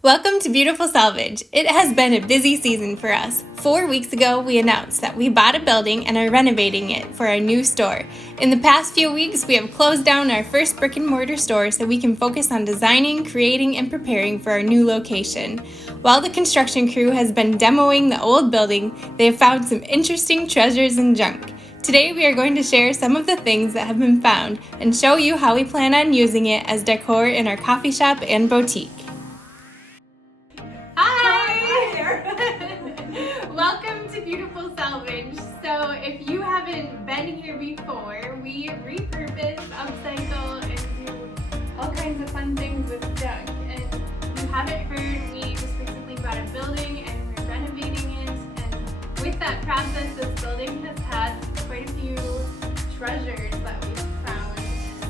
Welcome to Beautiful Salvage. It has been a busy season for us. 4 weeks ago, we announced that we bought a building and are renovating it for our new store. In the past few weeks, we have closed down our first brick and mortar store so we can focus on designing, creating, and preparing for our new location. While the construction crew has been demoing the old building, they have found some interesting treasures and junk. Today, we are going to share some of the things that have been found and show you how we plan on using it as decor in our coffee shop and boutique. Hi there! Welcome to Beautiful Salvage. So if you haven't been here before, we repurpose, upcycle, and do all kinds of fun things with junk. And if you haven't heard, we just recently bought a building and we're renovating it. And with that process, this building has had quite a few treasures that we've found.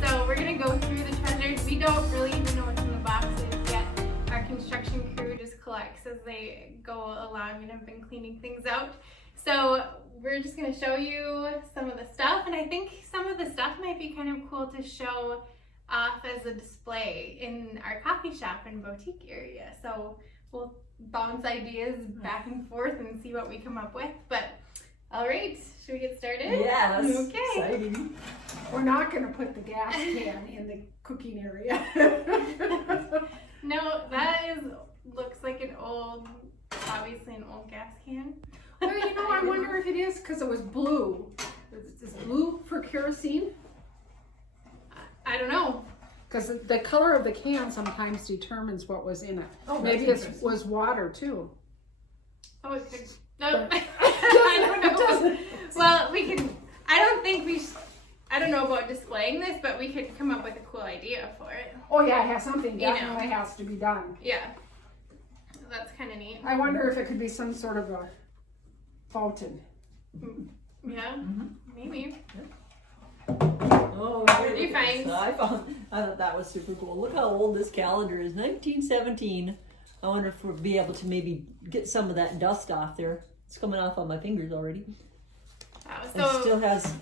So we're going to go through the treasures. We don't really even know what's in the boxes yet. Our construction crew just collects as they go along and have been cleaning things out. So we're just going to show you some of the stuff, and I think some of the stuff might be kind of cool to show off as a display in our coffee shop and boutique area. So we'll bounce ideas back and forth and see what we come up with. But all right, should we get started? Yes. Okay. Exciting. We're not going to put the gas can in the cooking area. No, that looks like an old, obviously an old gas can. Well, you know, I wonder if it is because it was blue. Is blue for kerosene? I don't know. Because the color of the can sometimes determines what was in it. Oh, maybe it was water too. Oh, it could. No, I don't know. Well, we can. I don't think we. I don't know about displaying this, but we could come up with a cool idea for it. Oh yeah, it has something You know. definitely has to be done. Yeah, that's kind of neat. I wonder if it could be some sort of a fountain. Yeah, maybe. Oh, What did you find? So I thought that was super cool. Look how old this calendar is, 1917. I wonder if we'll be able to maybe get some of that dust off there. It's coming off on my fingers already. Wow, It so still has,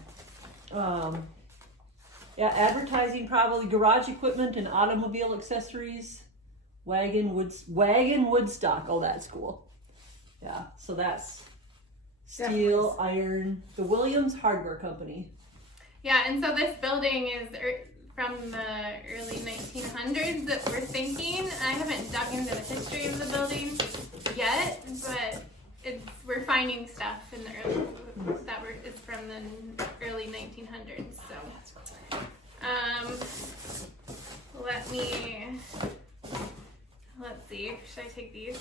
advertising probably, garage equipment and automobile accessories, wagon Woodstock. Oh, that's cool. Yeah, so that's steel, Definitely. iron, the Williams Hardware Company. yeah, and so this building is from the early 1900s that we're thinking. I haven't dug into the history of the building yet, but we're finding stuff in the early it's from the early 1900s. So, let's see. Should I take these?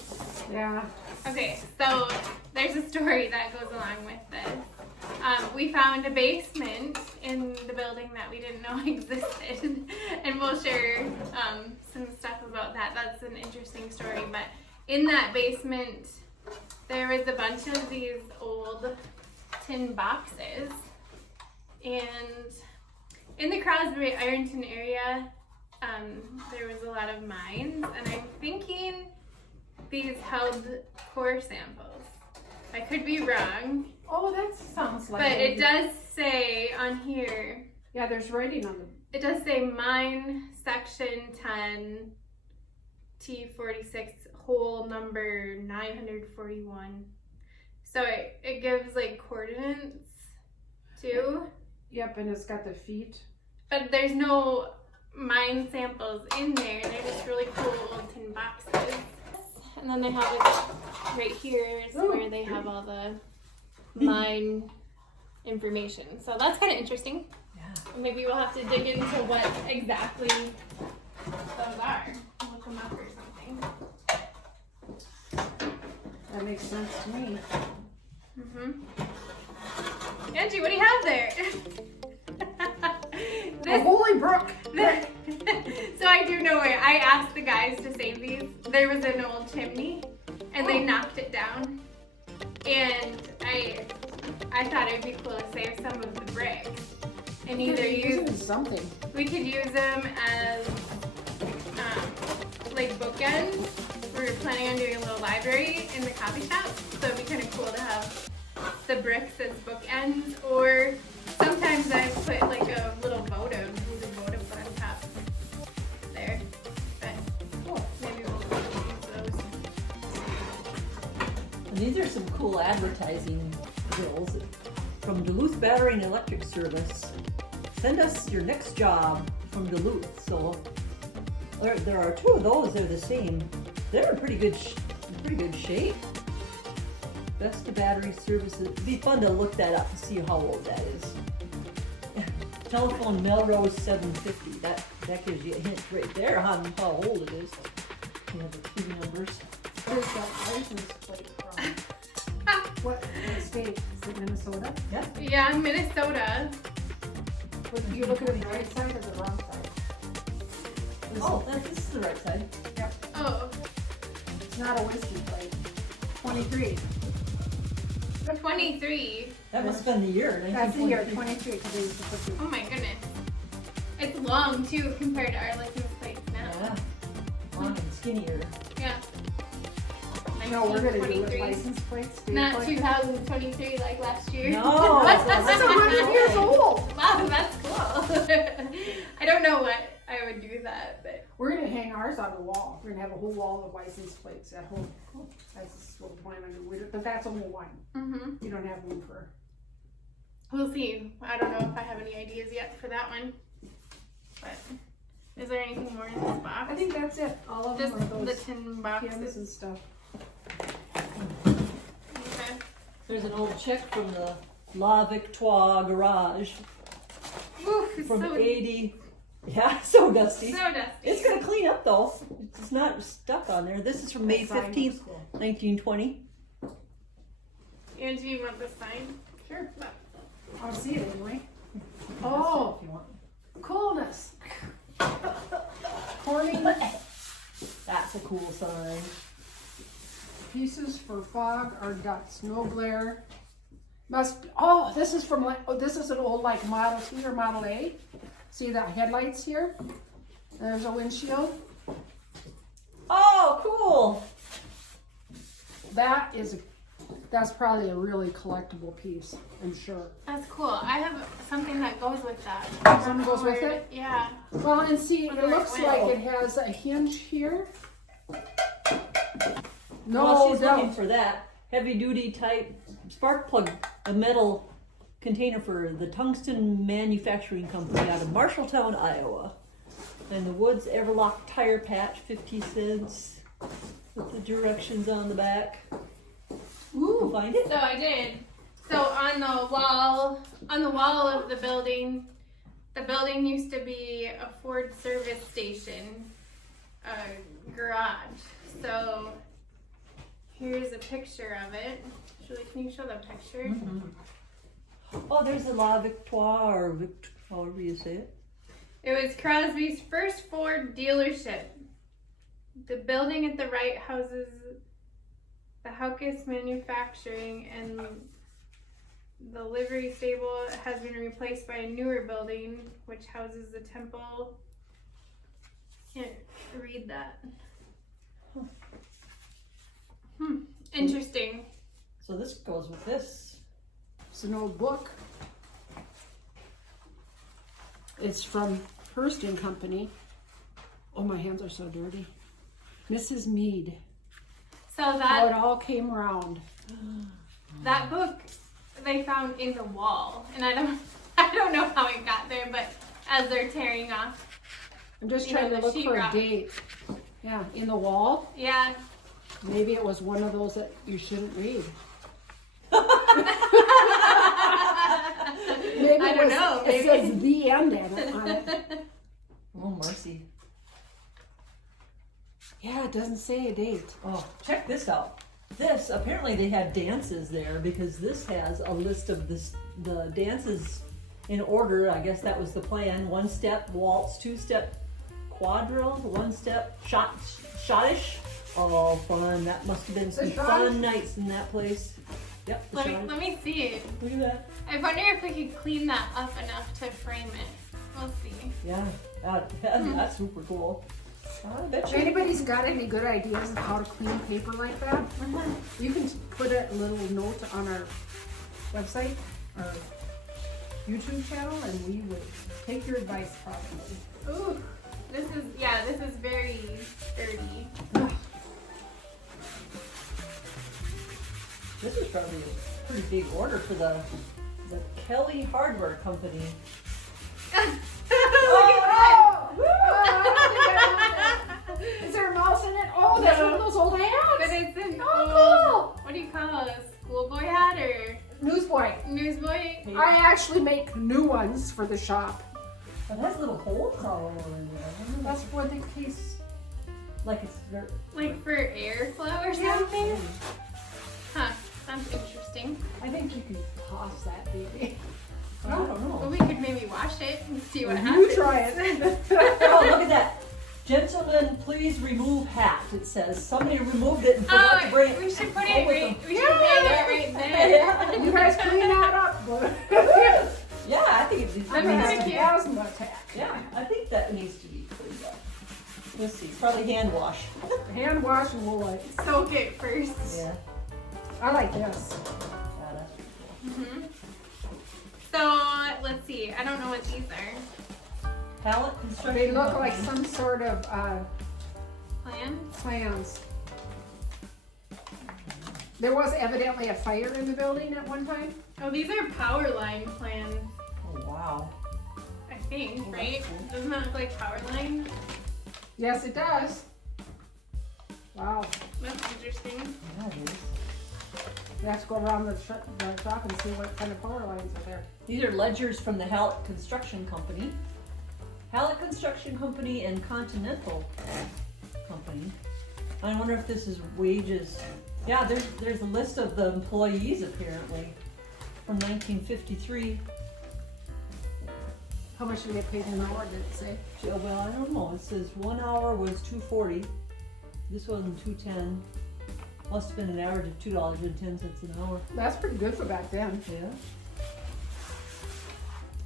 Yeah. Okay, so there's a story that goes along with this. We found a basement in the building that we didn't know existed, and we'll share some stuff about that. That's an interesting story, but in that basement, there was a bunch of these old tin boxes, and in the Crosby Ironton area, there was a lot of mines, and I'm thinking these held core samples. I could be wrong, Oh, that sounds like. but it does say on here, Yeah, there's writing on them. it does say mine section 10 T46 hole number 941. So it gives like coordinates too, Yep, and it's got the feet. but there's no mine samples in there. They're just really cool old tin boxes. And then they have it right here is where they have all the mine information. So that's kind of interesting. Yeah. Maybe we'll have to dig into what exactly those are. Look them up or something. That makes sense to me. Angie, what do you have there? A holy brook. So I do know where I asked the guys to save these. There was an old chimney and they knocked it down. And I thought it'd be cool to save some of the bricks and either use something. we could use them as like bookends. We're planning on doing a little library in the coffee shop, so it'd be kind of cool to have the bricks as bookends, or sometimes I put like a little votive on top there. But maybe we'll use those. And these are some cool advertising bills from Duluth Battery and Electric Service. Send us your next job from Duluth. So there are two of those. They're the same. They're in pretty good shape. Best of Battery Services. It'd be fun to look that up to see how old that is. Telephone Melrose 750. That gives you a hint right there on how old it is. You have the three numbers. Where's that license plate from? What state? Is it Minnesota? Yeah. Yeah, Minnesota. But you look at the right side or the wrong side? Oh, this is the right side. Oh, It's not a whiskey plate. 23. 23. That must have been the year. That's the year 1923. 23 because they used to put the Oh my goodness. It's long too compared to our license plates now. Yeah. Long and skinnier. Yeah. No, we're gonna do 1923. with license plates. Do you Not like 2023 like last year. No. that? This is 100 years old. Wow, that's cool. I don't know what I would do with that, but We're gonna hang ours on the wall. We're gonna have a whole wall of license plates. That whole, that's what we're planning on doing. But that's only one. You don't have room for. we'll see. I don't know if I have any ideas yet for that one. But is there anything more in this box? I think that's it. All of Just them are the those tin pins boxes. and stuff. Okay. There's an old check from the La Victoire Garage Ooh, it's from so 80. Yeah, so dusty. So dusty. It's gonna clean up though. It's not stuck on there. This is from May That sign 15th, looks cool. 1920. And do you want the sign? Sure. I'll see it anyway. Oh, Oh, if you want. coolness. Corning That's a cool sign. pieces for fog or dust. No glare. This is from this is an old like Model T or Model A. See the headlights here? There's a windshield. Oh, cool. That's probably a really collectible piece, I'm sure. That's cool. I have something that goes with that. Something goes with it? Yeah. Well, and see, Wonder it where it looks went. like it has a hinge here. No, Well, she's looking doubt. for that heavy duty type spark plug, a metal container for the Tungsten Manufacturing Company out of Marshalltown, Iowa. And the Woods Everlock tire patch, 50 cents, with the directions on the back. Ooh, Find it? So I did. So on the wall of the building used to be a Ford service station, garage. So here's a picture of it. Julie, can you show the picture? Mm-hmm. Oh, there's a La Victoire, or however you say it. It was Crosby's first Ford dealership. The building at the right houses the Houkus Manufacturing, and the livery stable has been replaced by a newer building which houses the temple. Can't read that. Interesting. So this goes with this. it's an old book. It's from Hearst and Company. Oh, my hands are so dirty. Mrs. Mead. So How that it all came around. that book they found in the wall, and I don't know how it got there, but as they're tearing off, I'm just You know, trying to the look for a sheetrock. date. Yeah, in the wall. yeah. Maybe it was one of those that you shouldn't read. Maybe I don't know. It Maybe. says the end on it. Oh, mercy. Yeah, it doesn't say a date. Oh, check this out. This, apparently they had dances there because this has a list of the dances in order. I guess that was the plan. 1-step waltz, 2-step quadrille, 1-step schottisch. Oh, fun. That must have been some schottisch? fun nights in that place. Yep, the schottisch. Let me see. Look at that. I wonder if we could clean that up enough to frame it. We'll see. Yeah, that's super cool. I bet If you. anybody's got any good ideas of how to clean paper like that, you can put a little note on our website or YouTube channel, and we would take your advice probably. Ooh, this is very sturdy. This is probably a pretty big order for the Kelly Hardware Company. Is there a mouse in it? Oh, that's one of those old But hats. it's an Oh, old, what do you call it? A schoolboy hat or Newsboy. newsboy? I actually make new ones for the shop. It has little holes all over in there. That's for the case. Like it's very... Like for airflow or something? Huh, sounds interesting. I think you can toss that baby. I don't Well, know. we could maybe wash it and see what You happens. try it. Oh, look at that. Gentlemen, please remove hat. It says somebody removed it and forgot to bring Oh, we should put go it with right, them. we should hang it right there. You guys clean that up. Yeah, I think it needs to That'd be. be That's kinda an cute. asthma attack. Yeah, I think that needs to be cleaned up. Let's see, probably hand wash. Hand wash and we'll like. Soak it first. Yeah, I like this. that's pretty cool. hmm So, let's see. I don't know what these are. Pallet construction. They look like company. some sort of Plan? plans. There was evidently a fire in the building at one time. Oh, these are power line plans, Oh, wow. I think, Oh, that's right? cool. Doesn't that look like power line? Yes, it does. Wow. That's interesting. Yeah, it is. You have to go around the shop and see what kind of power lines are there. These are ledgers from the Hallett Construction Company. Hallett Construction Company and Continental Company. I wonder if this is wages. Yeah, there's a list of the employees apparently from 1953. How much do you get paid an hour, did it say? Well, I don't know. It says 1 hour was $2.40. This wasn't $2.10. Must have been an average of $2.10 an hour. That's pretty good for back then. Yeah.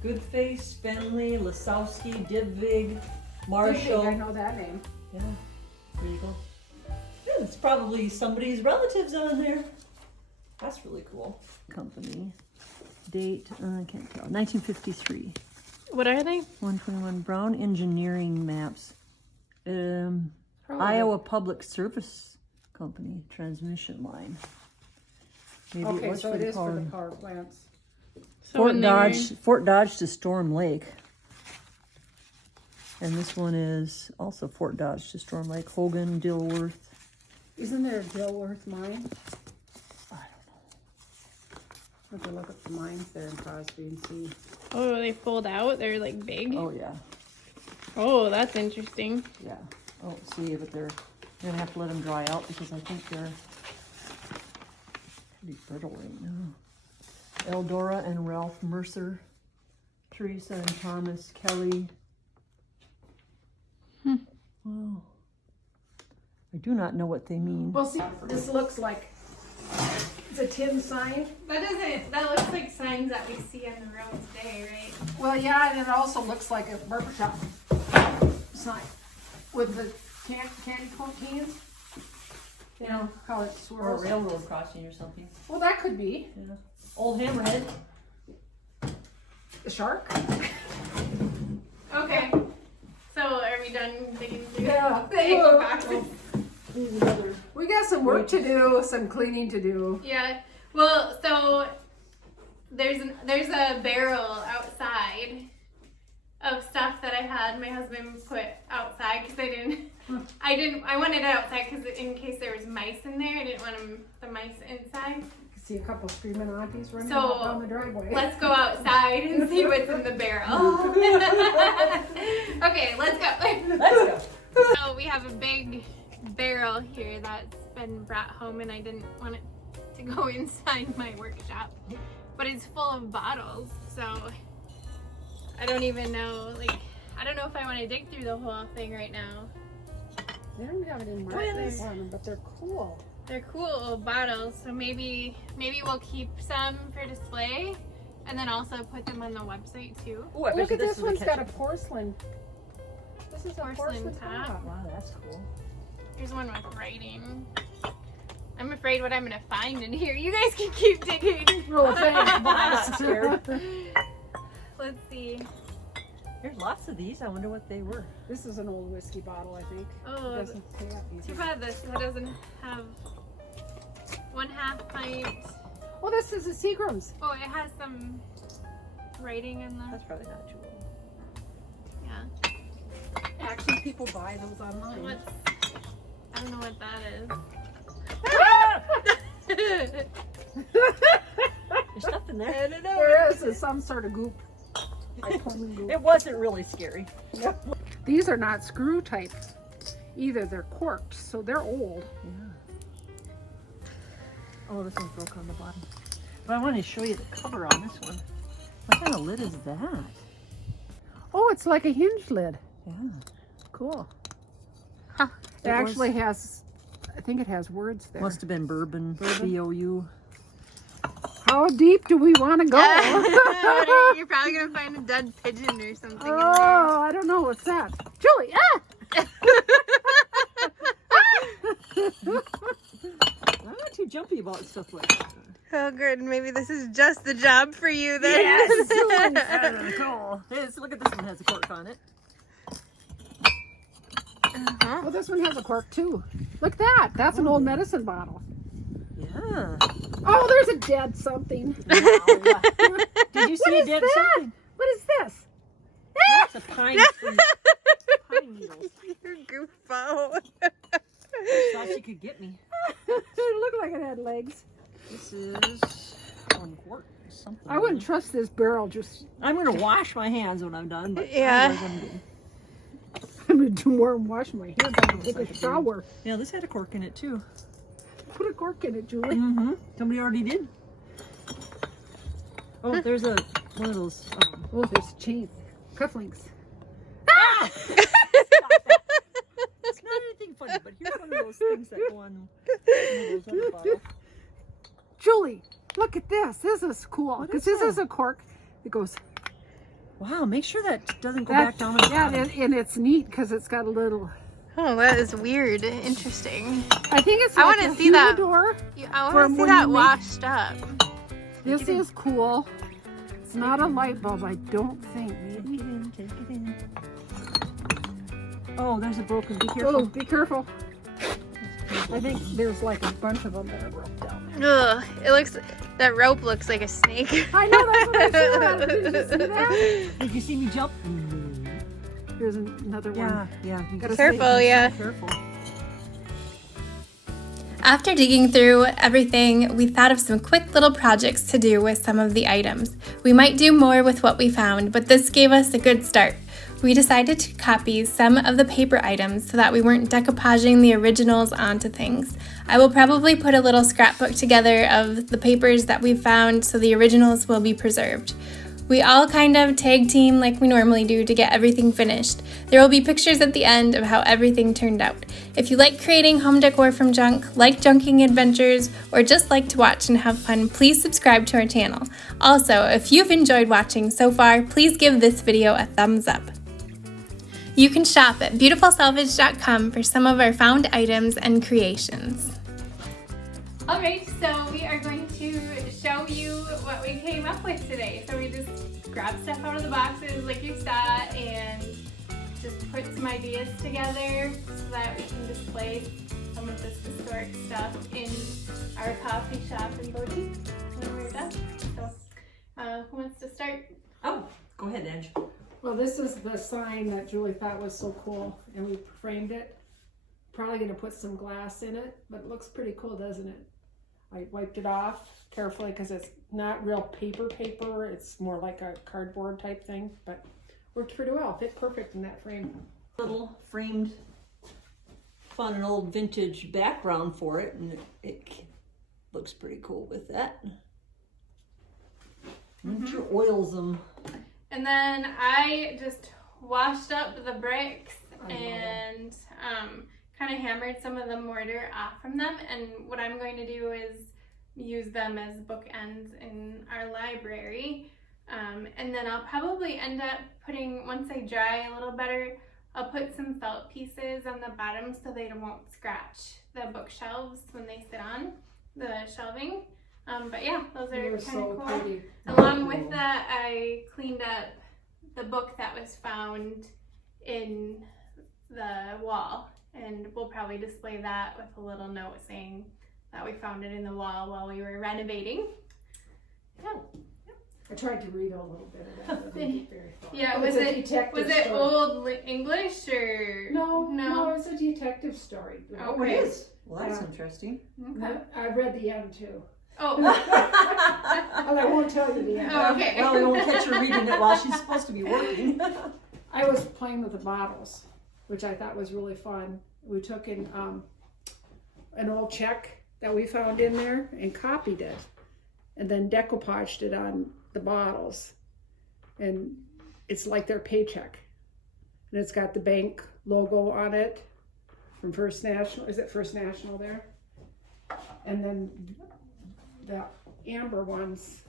Goodface, Bentley, Lasowski, Dibvig, Marshall. I know that name. Yeah, there you go. Yeah, it's probably somebody's relatives on there. That's really cool. Company. Date, I can't tell. 1953. What are they? 121 Brown Engineering Maps. Probably. Iowa Public Service Company, transmission line. Maybe it Okay, was so for it the is for the power. power plants. Fort Dodge to Storm Lake. And this one is also Fort Dodge to Storm Lake. Hogan, Dilworth. Isn't there a Dilworth mine? I Have to look at the mines there in Crosby and see. Oh, they fold out? They're like big? don't know. Oh yeah, Oh, that's interesting. yeah. Oh, see, but they're gonna have to let them dry out because I think they're pretty brittle right now. Eldora and Ralph Mercer, Teresa and Thomas Kelly. Wow. I do not know what they mean. Well, see, this looks like it's a tin sign. That looks like signs that we see on the road today, right? Well, yeah, and it also looks like a barber shop sign with the candy cane cans. You know how it Or a swirls. railroad crossing or something. Well, that could be Yeah. Old Hammerhead. a shark. Okay. So, are we done digging through Yeah. the egg boxes? We got some work to do, some cleaning to do. Yeah. Well, so there's a barrel outside of stuff that I had my husband put outside because I wanted it outside because in case there was mice in there, I didn't want the mice inside. See a couple screaming aunties running So, down the driveway. Let's go outside and see what's in the barrel. Okay, let's go. Let's go. So we have a big barrel here that's been brought home and I didn't want it to go inside my workshop. But it's full of bottles, so I don't even know, I don't know if I want to dig through the whole thing right now. They don't have it in my apartment, but they're cool. They're cool bottles, so maybe we'll keep some for display and then also put them on the website too. Ooh, I bet Look you at this is a one's got a ketchup. porcelain. This is a porcelain top. top. Wow, that's cool. Here's one with writing. I'm afraid what I'm gonna find in here. You guys can keep digging. Oh, thanks, I'm not scared. Let's see. There's lots of these. I wonder what they were. This is an old whiskey bottle, I think. Oh, It doesn't say that too easy. bad this one doesn't have 1/2 pint. Oh, this is a Seagram's. Oh, it has some writing in the. That's probably not Jewel. Yeah. Actually, people buy those online. What's? I don't know what that is. There's nothing there. There is some sort of goop. Like plumbing goop. It wasn't really scary. These are not screw type either. They're corked, so they're old. Yeah. Oh, this one's broke on the bottom. But I want to show you the cover on this one. What kind of lid is that? Oh, it's like a hinge lid. Yeah. Cool. Huh. It actually has, I think it has words there. Must have been bourbon. B-O-U. How deep do we want to go? You're probably gonna find a dead pigeon or something in there. Oh, I don't know. What's that? Julie, I'm not too jumpy about stuff like that. Oh, good. Maybe this is just the job for you then. Yes! Cool. Yes, look at this one, has a cork on it. Uh-huh. Oh, this one has a cork too. Look at that. That's an old medicine bottle. Yeah. Oh, there's a dead something. Wow. Did you see What a is dead that? something? What is this? That's a pine tree. Pine needles. You're goofball. Thought you could get me. It looked like it had legs. This is 1 quart. Something. I wouldn't trust this barrel. Just I'm gonna wash my hands when I'm done. But Yeah. I'm gonna do more than wash my hands. I'm gonna take a shower. Yeah, this had a cork in it too. Put a cork in it, Julie. Mm-hmm. Somebody already did. Oh, there's one of those. Oh, there's a chain. Cufflinks. Ah! Stop that. It's not anything funny, but here's one of those things that go on those other bottles. Julie, look at this. This is cool. What Because is this that? is a cork. It goes. Wow, make sure that doesn't go back down. Yeah, and it's neat because it's got a little. Oh, that is weird. Interesting. I think it's. I like wanna a see that. humidor. I For want to see when that you make- washed up. This is cool. It's not a light bulb, I don't think. Take it in, take it in. Oh, there's a broken. Be careful. Oh, be careful. I think there's like a bunch of them that are broke down. Ugh, that rope looks like a snake. I know, that's what I thought. Did you see that? Did you see me jump? Here's another one. Yeah. You Gotta just Careful, be yeah. Careful. After digging through everything, we thought of some quick little projects to do with some of the items. We might do more with what we found, but this gave us a good start. We decided to copy some of the paper items so that we weren't decoupaging the originals onto things. I will probably put a little scrapbook together of the papers that we found so the originals will be preserved. We all kind of tag team like we normally do to get everything finished. There will be pictures at the end of how everything turned out. If you like creating home decor from junk, like junking adventures, or just like to watch and have fun, please subscribe to our channel. Also, if you've enjoyed watching so far, please give this video a thumbs up. You can shop at beautifulsalvage.com for some of our found items and creations. Alright, so we are going to show you what we came up with today. So we just grabbed stuff out of the boxes like you saw and just put some ideas together so that we can display some of this historic stuff in our coffee shop and boutique when we're done. So who wants to start? Oh, go ahead, Ange. Well, this is the sign that Julie thought was so cool, and we framed it. Probably going to put some glass in it, but it looks pretty cool, doesn't it? I wiped it off carefully because it's not real paper. It's more like a cardboard type thing, but worked pretty well. Fit perfect in that frame. Little framed, fun and old vintage background for it, and it looks pretty cool with that. Sure oils them. And then I just washed up the bricks and kind of hammered some of the mortar off from them. And what I'm going to do is use them as bookends in our library. And then I'll probably end up putting, once they dry a little better, I'll put some felt pieces on the bottom so they won't scratch the bookshelves when they sit on the shelving. But yeah, those are They're kind of so cool. pretty. Along with that, I cleaned up the book that was found in the wall, and we'll probably display that with a little note saying that we found it in the wall while we were renovating. Yeah. I tried to read a little bit of that. It didn't get very far. Yeah, But was it's a it detective was it story. old English or No, it's a detective story. Oh, it is? Well, that's Yeah. interesting. Okay. I read the end too. Oh, But I won't tell you the end. Oh, okay. Well, we won't catch her reading it while she's supposed to be working. I was playing with the bottles, which I thought was really fun. We took in an old check that we found in there and copied it, and then decoupaged it on the bottles, and it's like their paycheck, and it's got the bank logo on it from First National. Is it First National there? And then the amber ones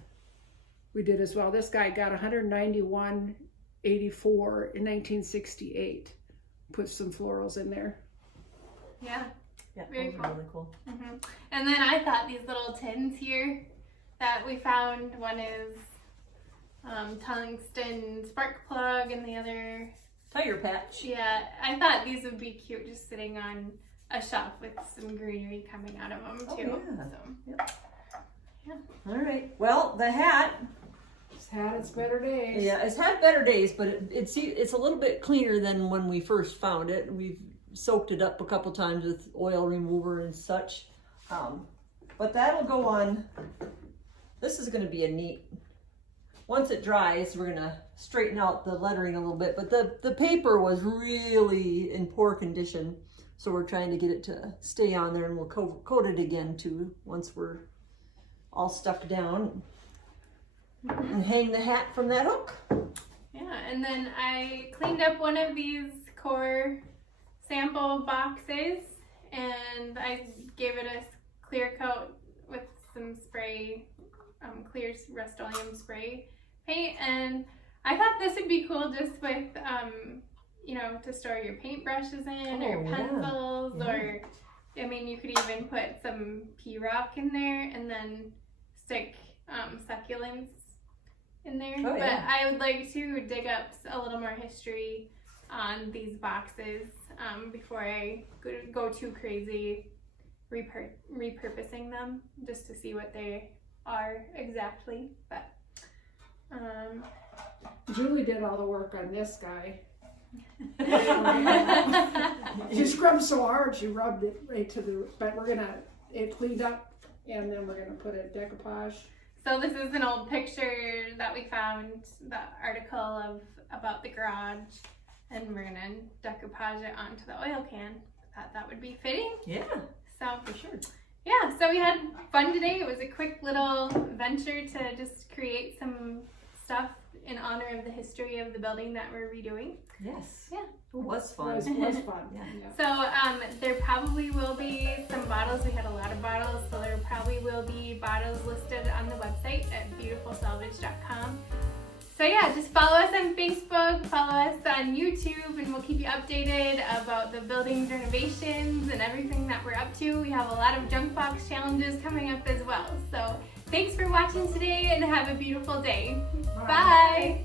we did as well. This guy got 191.84 in 1968. Put some florals in there. yeah. Yeah, Very those are cool. really cool. hmm And then I thought these little tins here that we found, one is tungsten spark plug and the other, Tire patch. yeah, I thought these would be cute just sitting on a shelf with some greenery coming out of them Oh, too. yeah. So, All right. Well, the hat, It's had its better days. yeah, it's had better days, but it's a little bit cleaner than when we first found it. We've soaked it up a couple times with oil remover and such. But that'll go on. This is going to be a neat. Once it dries, we're going to straighten out the lettering a little bit. But the paper was really in poor condition, so we're trying to get it to stay on there, and we'll coat it again too once we're all stuck down. And hang the hat from that hook. yeah, and then I cleaned up one of these core sample boxes and I gave it a clear coat with some spray, clear Rust-Oleum spray paint, and I thought this would be cool just with, you know, to store your paintbrushes in or Oh, yeah. pencils, Yeah. or, I mean, you could even put some P-Rock in there and then stick succulents in there. Oh, But yeah. I would like to dig up a little more history on these boxes before I go too crazy repurposing them, just to see what they are exactly. But Julie did all the work on this guy. She scrubbed so hard, she rubbed it right to the, but it cleaned up, and then we're gonna put a decoupage. So this is an old picture that we found, the article about the garage, and we're gonna decoupage it onto the oil can. Thought that would be fitting. Yeah, So for sure. yeah, so we had fun today. It was a quick little venture to just create some stuff in honor of the history of the building that we're redoing. Yes. Yeah. It was It fun. was fun. Yeah. Yeah. So there probably will be some bottles. We had a lot of bottles, so there probably will be bottles listed on the website at beautifulsalvage.com. So yeah, just follow us on Facebook, follow us on YouTube, and we'll keep you updated about the building's renovations and everything that we're up to. We have a lot of junk box challenges coming up as well. So thanks for watching today and have a beautiful day. Bye.